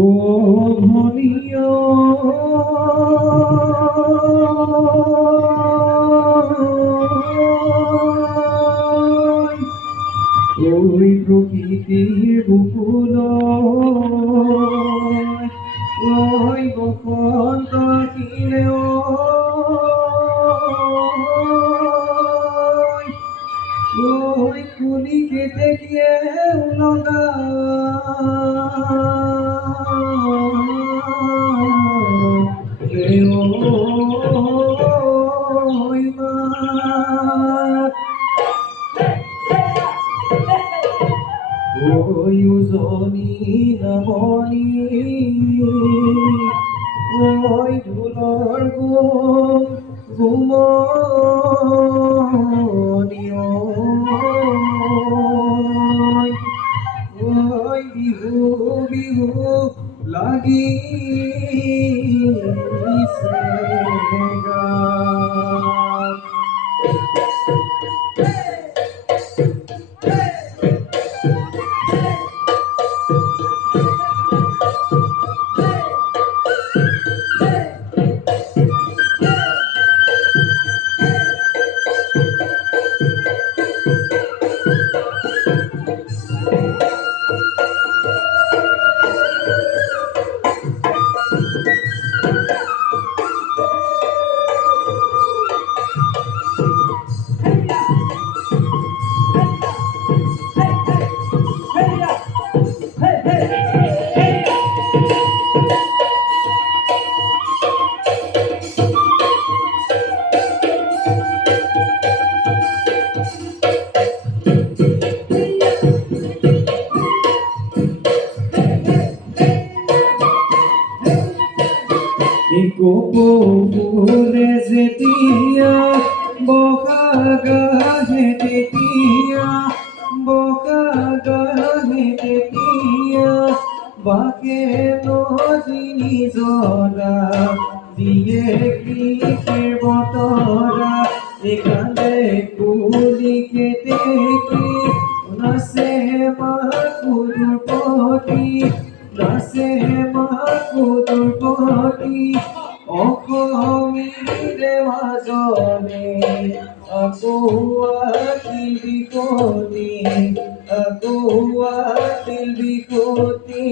ও ভনিও ওই প্রকৃতির বুকুল ওই বসন্ত আসিলে ওই কুলি কেটে গিয়ে লগা ওই মা ওই উজনি নামনি ওই ঢোলৰ গুমনি ওই বিহু বিহু লাগিছে গান। ফুলে যেতিয়া বহাগাহে তেতিয়া বহাগাহে তেতিয়া বাকে নদী নিজৰা দিয়ে কৃষিৰ বতৰা এখানে কুলি কেতে কি নাচে মাকুদুৰ পতি নাচে মাকুদুৰ পতি অসমীৰে মাজলে আকৌ আহিল বিপতি আকৌ আহিল বিপতি